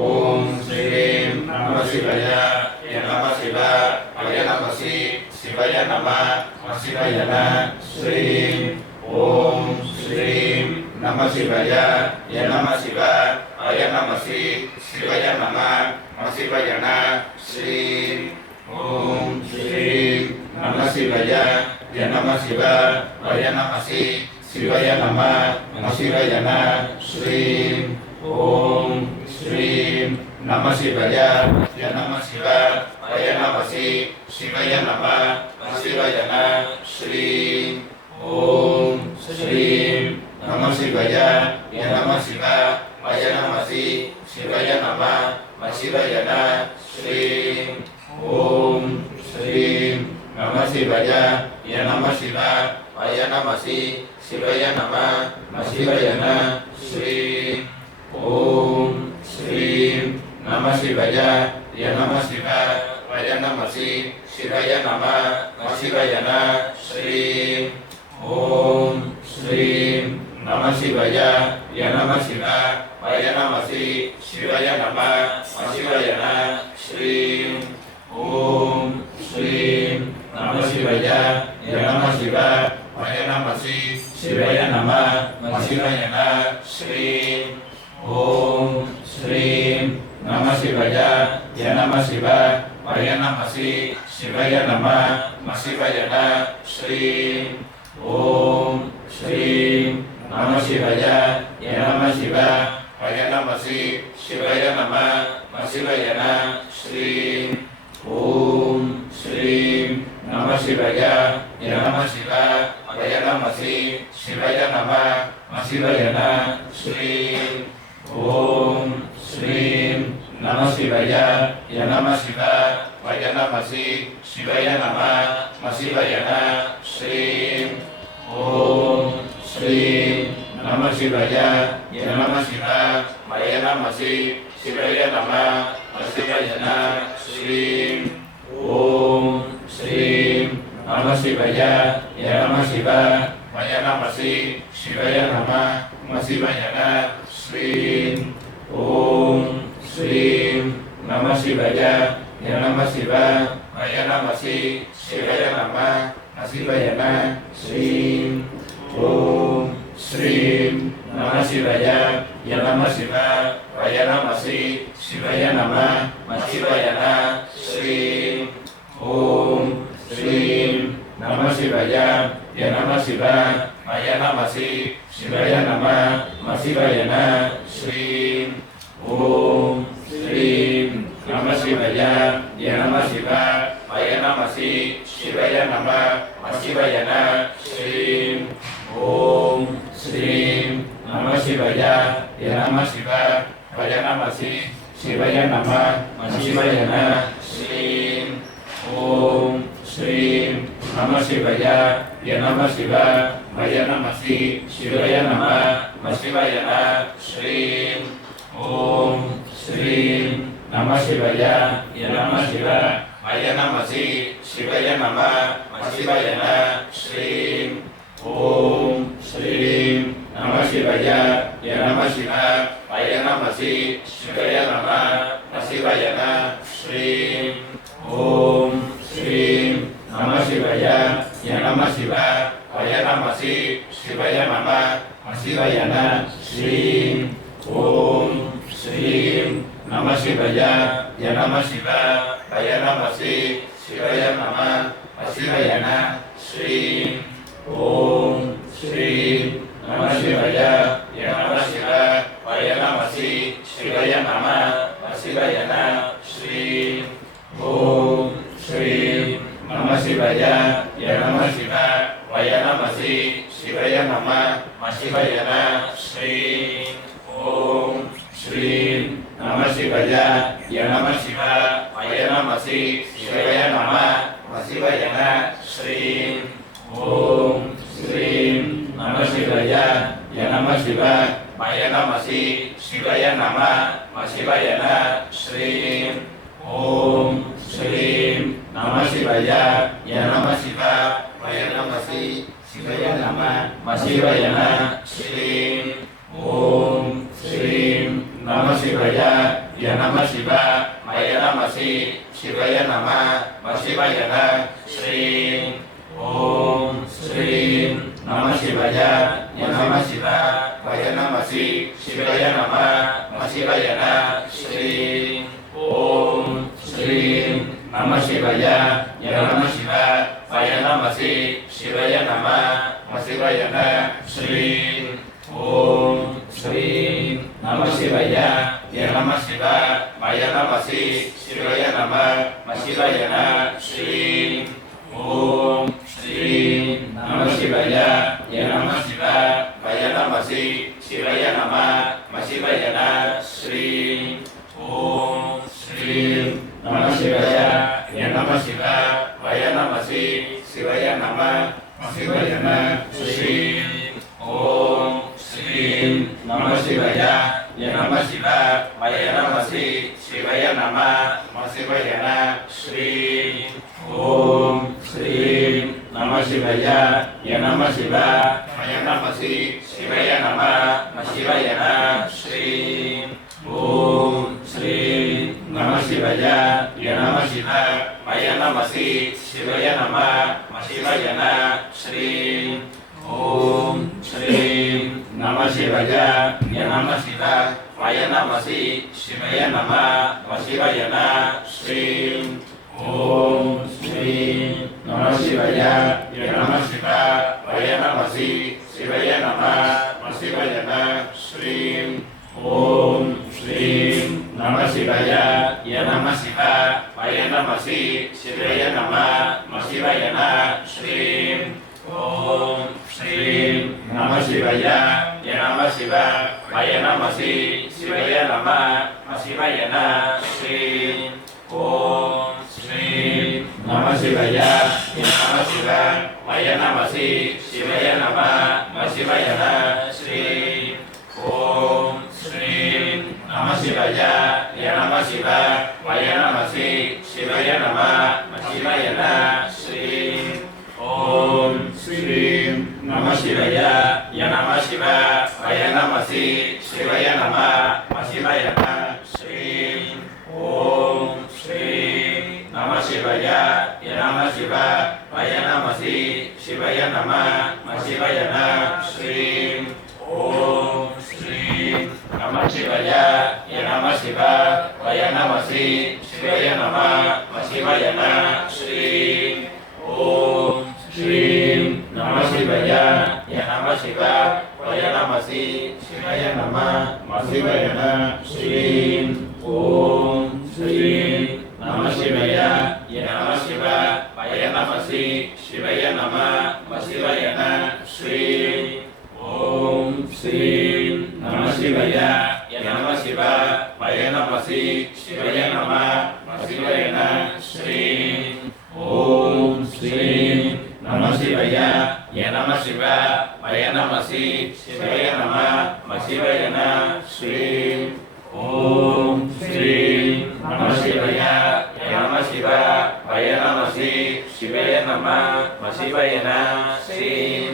ஓம் ஸ்ரீம் நம சிவய நம சிவ வய நம சிவய நம சிவய ஸ்ரீம் ஓம் ஸ்ரீம் நம சிவய நம சிவ வய நம சிவய நம சிவய ஸ்ரீம் ஓம் ஸ்ரீம் நம சிவய நம சிவ வய நம சிவய நம சிவய ஸ்ரீம் ஓம் ஸ்ரீம் நம சிவய நம சிவ வய நம சிவய நம சிவய ஸ்ரீம் ஓம் ஸ்ரீம் நம சிவய நம சிவ வய நம சிவய நம சிவய ஸ்ரீம் ஓம் ஸ்ரீம் நம சிவய நம சிவ வய நம சிவய நம சிவய ஸ்ரீம் ஓம் ஸ்ரீம் நம சிவய நம சிவ வய நம சிவய நம சிவய ஸ்ரீம் ஓம் ஸ்ரீம் நம சிவய நம சிவ வய நம சிவய நம சிவய ஸ்ரீம் ஓம் ஸ்ரீம் நம சிவய நம சிவ வய நம சிவய நம சிவய ஸ்ரீம் ஓம் ஸ்ரீம் நம சிவய நம சிவ வய நம சிவய நம சிவய ஸ்ரீம் ஓம் ஸ்ரீம் நம சிவய நம சிவ வய நம சிவய நம சிவய ஸ்ரீம் ஓம் ஸ்ரீம் நம சிவய நம சிவ வய நம சிவய நம சிவய ஸ்ரீம் ஓம் ஸ்ரீம் நம சிவய நம சிவ வய நம சிவய நம சிவய ஸ்ரீம் ஓம் ஸ்ரீம் நம சிவய நம சிவ வய நம சிவய நம சிவய ஸ்ரீம் ஓம் ஸ்ரீம் நம சிவய நம சிவ வய நம சிவய நம சிவய ஸ்ரீம் ஓம் ஸ்ரீம் நம சிவய நம சிவ வய நம சிவய நம சிவய ஸ்ரீம் ஓம் ஸ்ரீம் நம சிவய நம சிவ வய நம சிவய நம சிவய ஸ்ரீம் ஓம் ஸ்ரீம் நம சிவய நம சிவ வய நம சிவய நம சிவய ஸ்ரீம் ஓம் ஸ்ரீம் நம சிவய நம சிவ வய நம சிவய நம சிவய ஸ்ரீம் ஓம் ஸ்ரீம் நம சிவய நம சிவ வய நம சிவய நம சிவய ஸ்ரீம் ஓம் ஸ்ரீம் நம சிவய நம சிவ வய நம சிவய நம சிவய ஸ்ரீம் ஓம் ஸ்ரீம் நம சிவய நம சிவ வய நம சிவய நம சிவய ஸ்ரீம் ஓம் ஸ்ரீம் நம சிவய நம சிவ வய நம சிவய நம சிவய ஸ்ரீம் ஓம் ஸ்ரீம் நம சிவய நம சிவ வய நம சிவய நம சிவய ஸ்ரீம் ஓம் ஸ்ரீம் நம சிவய நம சிவ வய நம சிவய நம சிவய ஸ்ரீம் ஓம் ஸ்ரீம் நம சிவய நம சிவ வய நம சிவய நம சிவய ஸ்ரீம் ஓம் ஸ்ரீம் நம சிவய நம சிவ வய நம சிவய நம சிவய ஸ்ரீம் ஓம் ஸ்ரீம் நம சிவய நம சிவ வய நம சிவய நம சிவய ஸ்ரீம் ஓம் ஸ்ரீம் நம சிவய நம சிவ வய நம சிவய நம சிவய ஸ்ரீம் ஓம் ஸ்ரீம் நம சிவய நம சிவ வய நம சிவய நம சிவய ஸ்ரீம் ஓம் ஸ்ரீம் நம శివయ య నమ శివ వయ నమసి శివయ నమ శివయ న శ్రీం ఓం శ్రీం నమ శివయ య నమ శివ వయ నమసి శివయ నమ శివయ న శ్రీం ఓం శ్రీం నమ శివయ య నమ శివ వయ నమసి శివయ నమ శివయ న శ్రీం ఓం శ్రీం నమ శివయ య నమ శివ వయ నమసి శివయ నమ శివయ న శ్రీం ఓం శ్రీం నమ శివయ య నమ శివ వయ నమసి శివయ నమ శివయ న శ్రీం ఓం శ్రీం నమ శివయ య నమ శివ వయ నమసి శివయ నమ శివయ న శ్రీం ఓం శ్రీం నమ శివయ య నమ శివ వయ నమసి శివయ నమ శివయ న శ్రీం ఓం శ్రీం నమ శివయ య నమ శివ వయ నమసి శివయ నమ శివయ న శ్రీం ఓం శ్రీం నమ శివయ య నమ శివ వయ నమసి శివయ నమ శివయ న శ్రీం ఓం శ్రీం నమ శివయ య నమ శివ వయ నమసి శివయ నమ శివయ న శ్రీం ఓం శ్రీం నమ శివయ య నమ శివ వయ నమసి శివయ నమ శివయ న శ్రీం ఓం శ్రీం నమ శివయ య నమ శివ వయ నమసి శివయ నమ శివయ న శ్రీం ఓం శ్రీం నమ శివయ య నమ శివ వయ నమసి శివయ నమ శివయ న శ్రీం ఓం శ్రీం నమ శివయ య నమ శివ వయ నమసి శివయ నమ శివయ న శ్రీం ఓం శ్రీం నమ శివయ య నమ శివ వయ నమసి శివయ నమ శివయ న శ్రీం ఓం శ్రీం నమ శివయ య నమ శివ వయ నమసి శివయ నమ శివయ న శ్రీం ఓం శ్రీం నమ శివయ య నమ శివ వయ నమసి శివయ నమ శివయ న శ్రీం ఓం శ్రీం నమ శివయ య నమ శివ వయ నమసి శివయ నమ శివయ న శ్రీం ఓం శ్రీం నమ శివయ య నమ శివ వయ నమసి శివయ నమ శివయ న శ్రీం ఓం శ్రీం నమ శివయ య నమ శివ వయ నమసి శివయ నమ శివయ న శ్రీం ఓం శ్రీం నమ శివయ య నమ శివ వయ నమసి శివయ నమ శివయ న శ్రీం ఓం శ్రీం నమ శివయ య నమ శివ వయ నమసి శివయ నమ శివయ న శ్రీం ఓం శ్రీం నమ శివయ య నమ శివ వయ నమసి శివయ నమ శివయ న శ్రీం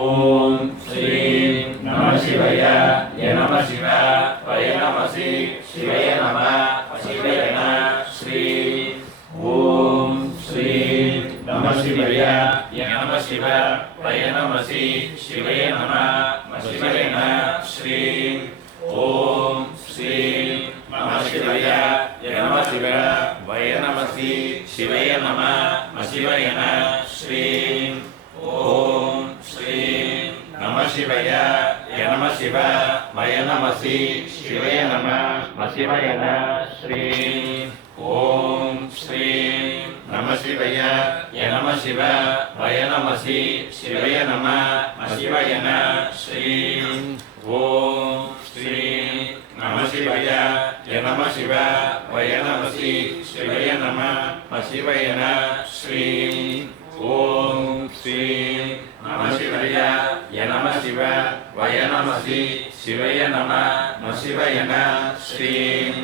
ఓం శ్రీం నమ శివయ య నమ శివ వయ నమసి శివయ నమ శివయ న శ్రీం ఓం శ్రీం నమ శివయ య నమ శివ వయ నమసి శివయ నమ శివయ న శ్రీం ఓం శ్రీం నమ శివయ య నమ శివ వయ నమసి శివయ నమ శివయ న శ్రీం ఓం శ్రీం నమ శివయ య నమ శివ వయ నమసి శివయ నమ శివయ న శ్రీం ఓం శ్రీం నమ శివయ య నమ శివ వయ నమసి శివయ నమ శివయ న శ్రీం ఓం శ్రీం నమ శివయ య నమ శివ వయ నమసి శివయ నమ శివయ న శ్రీం ఓం శ్రీం నమ శివయ య నమ శివ వయ నమసి శివయ నమ శివయ న శ్రీం